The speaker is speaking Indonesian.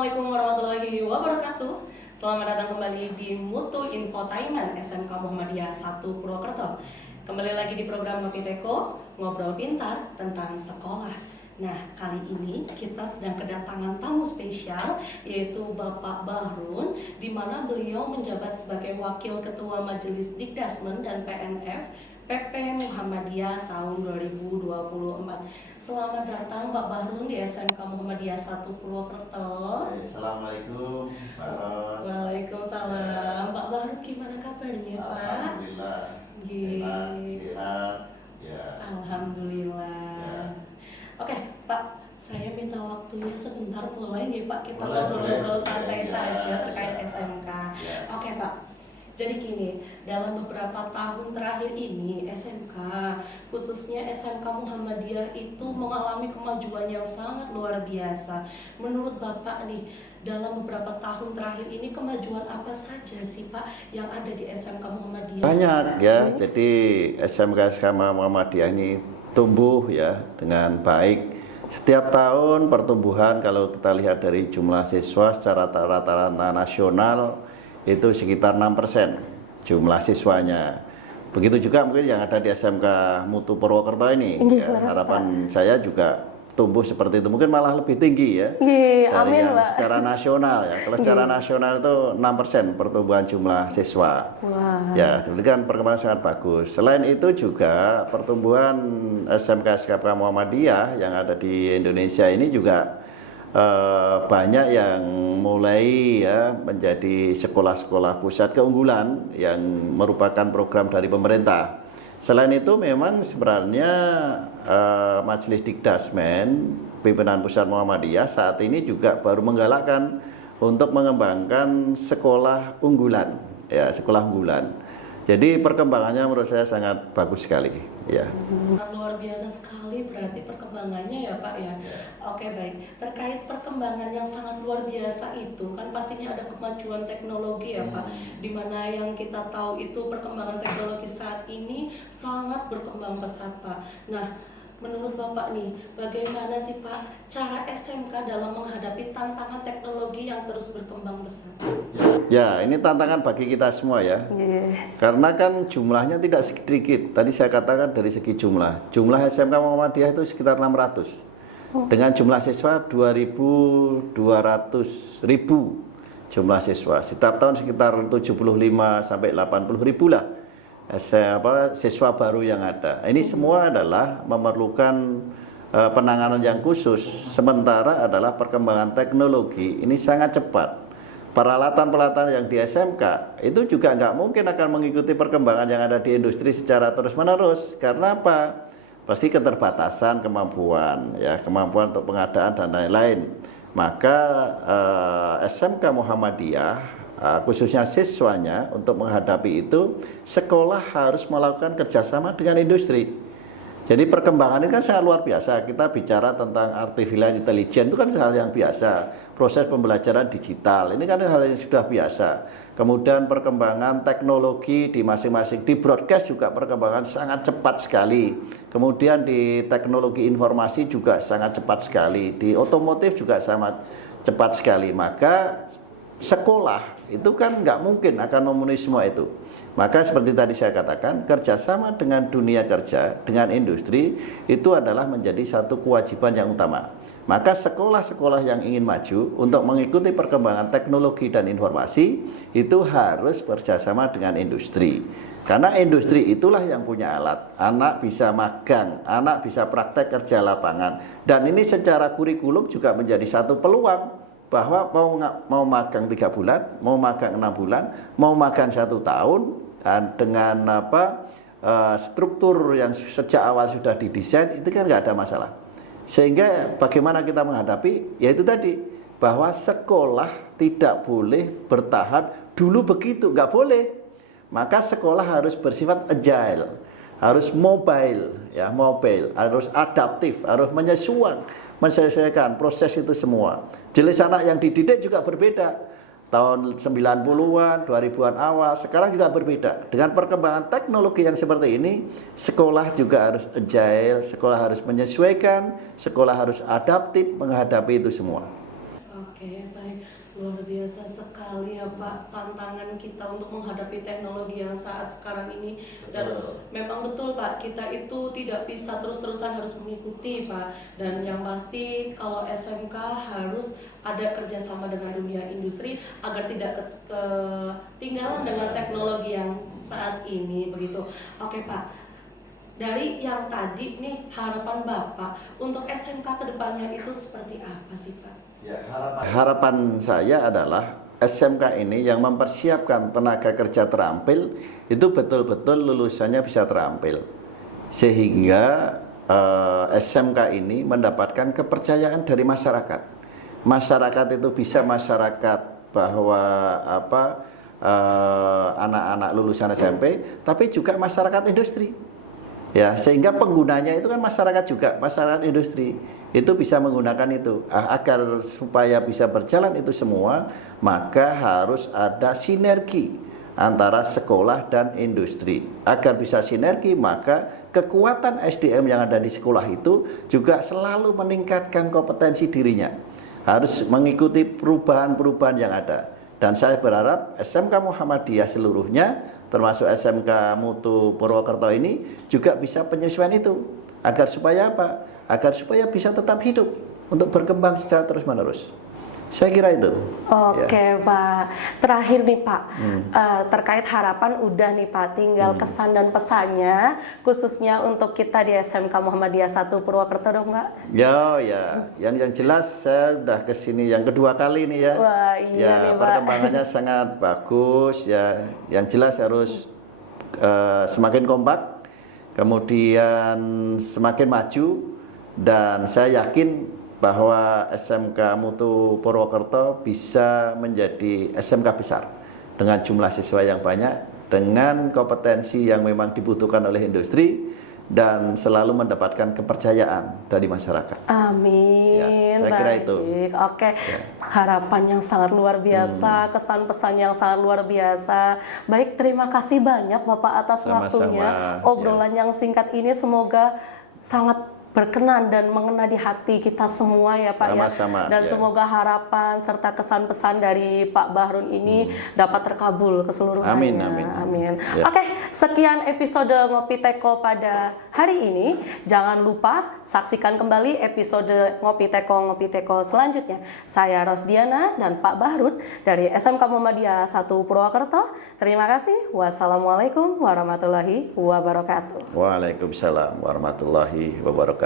Assalamualaikum warahmatullahi wabarakatuh. Selamat datang kembali di Mutu Infotainment SMK Muhammadiyah 1 Purwokerto. Kembali lagi di program Ngopi Teko, ngobrol pintar tentang sekolah. Nah, kali ini kita sedang kedatangan tamu spesial, yaitu Bapak Bahrun, di mana beliau menjabat sebagai Wakil Ketua Majelis Dikdasmen dan PNF PP Muhammadiyah tahun 2024. Selamat datang Pak Bahrun di SMK Muhammadiyah 1 Purwokerto. Assalamualaikum Pak Ros. Waalaikumsalam. Pak Bahrun, gimana kabarnya Pak? Alhamdulillah. Enak, sehat. Ya. Alhamdulillah. Ya. Oke Pak, saya minta waktunya sebentar, boleh ya Pak? Kita Boleh, ngobrol-ngobrol boleh. santai Ya, saja ya, terkait ya. SMK. Ya. Oke Pak, jadi gini, dalam beberapa tahun terakhir ini SMK, khususnya SMK Muhammadiyah itu mengalami kemajuan yang sangat luar biasa. Menurut Bapak nih, dalam beberapa tahun terakhir ini kemajuan apa saja sih Pak yang ada di SMK Muhammadiyah? Banyak ya. Jadi SMK Muhammadiyah ini tumbuh ya dengan baik. Setiap tahun pertumbuhan kalau kita lihat dari jumlah siswa secara rata-rata nasional itu sekitar 6% jumlah siswanya. Begitu juga mungkin yang ada di SMK Mutu Purwokerto ini. Ya, harapan saya juga tumbuh seperti itu, mungkin malah lebih tinggi ya dari amin, yang Pak. secara nasional ya. Kalau secara nasional itu 6% pertumbuhan jumlah siswa. Wah. Ya, jadi kan perkembangan sangat bagus. Selain itu juga pertumbuhan SMK Muhammadiyah yang ada di Indonesia ini juga banyak yang mulai ya menjadi sekolah-sekolah pusat keunggulan yang merupakan program dari pemerintah. Selain itu memang sebenarnya Majelis Dikdasmen pimpinan pusat Muhammadiyah saat ini juga baru menggalakkan untuk mengembangkan sekolah unggulan ya, sekolah unggulan. Jadi perkembangannya menurut saya sangat bagus sekali ya. Luar biasa sekali berarti perkembangannya ya Pak ya. Oke, baik. Terkait perkembangan yang sangat luar biasa itu kan pastinya ada kemajuan teknologi ya Pak. Dimana yang kita tahu itu perkembangan teknologi saat ini sangat berkembang pesat Pak. Nah, menurut Bapak nih, bagaimana sih Pak cara SMK dalam menghadapi tantangan teknologi yang terus berkembang pesat? Ya, ini tantangan bagi kita semua ya. Karena kan jumlahnya tidak sedikit. Tadi saya katakan dari segi jumlah. Jumlah SMK Muhammadiyah itu sekitar 600. Dengan jumlah siswa 2.200.000 jumlah siswa. Setiap tahun sekitar 75 sampai 80.000 lah. Siswa baru yang ada. Ini semua adalah memerlukan penanganan yang khusus. Sementara adalah perkembangan teknologi ini sangat cepat. Peralatan-peralatan yang di SMK itu juga nggak mungkin akan mengikuti perkembangan yang ada di industri secara terus-menerus. Karena apa? Pasti keterbatasan kemampuan, ya, kemampuan untuk pengadaan dan lain-lain. Maka SMK Muhammadiyah khususnya siswanya untuk menghadapi itu sekolah harus melakukan kerjasama dengan industri. Jadi perkembangan ini kan sangat luar biasa. Kita bicara tentang artificial intelligence itu kan hal yang biasa. Proses pembelajaran digital ini kan hal yang sudah biasa. Kemudian perkembangan teknologi di masing-masing, di broadcast juga perkembangan sangat cepat sekali. Kemudian di teknologi informasi juga sangat cepat sekali. Di otomotif juga sangat cepat sekali. Maka sekolah itu kan nggak mungkin akan memenuhi semua itu. Maka seperti tadi saya katakan, kerjasama dengan dunia kerja, dengan industri itu adalah menjadi satu kewajiban yang utama. Maka sekolah-sekolah yang ingin maju untuk mengikuti perkembangan teknologi dan informasi itu harus bekerjasama dengan industri. Karena industri itulah yang punya alat. Anak bisa magang, anak bisa praktek kerja lapangan. Dan ini secara kurikulum juga menjadi satu peluang. Bahwa mau magang 3 bulan, mau magang 6 bulan, mau magang 1 tahun dengan struktur yang sejak awal sudah didesain itu kan nggak ada masalah. Sehingga bagaimana kita menghadapi, yaitu tadi bahwa sekolah tidak boleh bertahan dulu begitu, nggak boleh. Maka sekolah harus bersifat agile, harus mobile, ya mobile, harus adaptif, harus menyesuaikan proses itu semua. Jenis anak yang dididik juga berbeda. Tahun 90-an, 2000-an awal, sekarang juga berbeda. Dengan perkembangan teknologi yang seperti ini, sekolah juga harus agile, sekolah harus menyesuaikan, sekolah harus adaptif menghadapi itu semua. Oke, baik. Luar biasa sekali ya Pak tantangan kita untuk menghadapi teknologi yang saat sekarang ini. Dan memang betul Pak, kita itu tidak bisa terus-terusan harus mengikuti Pak. Dan yang pasti kalau SMK harus ada kerjasama dengan dunia industri agar tidak ketinggalan dengan teknologi yang saat ini begitu. Oke Pak, dari yang tadi nih harapan Bapak untuk SMK kedepannya itu seperti apa sih Pak? Ya, harapan saya adalah SMK ini yang mempersiapkan tenaga kerja terampil itu betul-betul lulusannya bisa terampil, sehingga SMK ini mendapatkan kepercayaan dari masyarakat. Masyarakat itu bisa masyarakat bahwa anak-anak lulusan SMP, tapi juga masyarakat industri. Ya, sehingga penggunanya itu kan masyarakat juga, masyarakat industri itu bisa menggunakan itu. Agar supaya bisa berjalan itu semua, maka harus ada sinergi antara sekolah dan industri. Agar bisa sinergi, maka kekuatan SDM yang ada di sekolah itu juga selalu meningkatkan kompetensi dirinya, harus mengikuti perubahan-perubahan yang ada. Dan saya berharap SMK Muhammadiyah seluruhnya, termasuk SMK Mutu Purwokerto ini juga bisa penyesuaian itu. Agar supaya apa? Agar supaya bisa tetap hidup untuk berkembang secara terus-menerus. Saya kira itu. Oke ya. Pak, terakhir nih Pak, terkait harapan udah nih Pak, tinggal kesan dan pesannya khususnya untuk kita di SMK Muhammadiyah 1 Purwokerto dong Pak. Ya, yang jelas saya udah kesini yang kedua kali nih ya. Wah, iya ya, nih, Pak. Perkembangannya sangat bagus ya. Yang jelas harus semakin kompak, kemudian semakin maju, dan saya yakin bahwa SMK Mutu Purwokerto bisa menjadi SMK besar dengan jumlah siswa yang banyak, dengan kompetensi yang memang dibutuhkan oleh industri, dan selalu mendapatkan kepercayaan dari masyarakat. Amin. Ya, saya kira itu. Oke, ya. Harapan yang sangat luar biasa, kesan pesan yang sangat luar biasa. Baik, terima kasih banyak Bapak atas waktunya. Obrolan yang singkat ini semoga sangat berkenan dan mengena di hati kita semua ya Pak. Sama-sama, ya. Dan semoga harapan serta kesan pesan dari Pak Bahrun ini dapat terkabul keseluruhannya. Amin. Ya. Oke, sekian episode Ngopi Teko pada hari ini. Jangan lupa saksikan kembali episode Ngopi Teko selanjutnya. Saya Rosdiana dan Pak Bahrun dari SMK Muhammadiyah 1 Purwokerto. Terima kasih. Wassalamualaikum warahmatullahi wabarakatuh. Waalaikumsalam warahmatullahi wabarakatuh.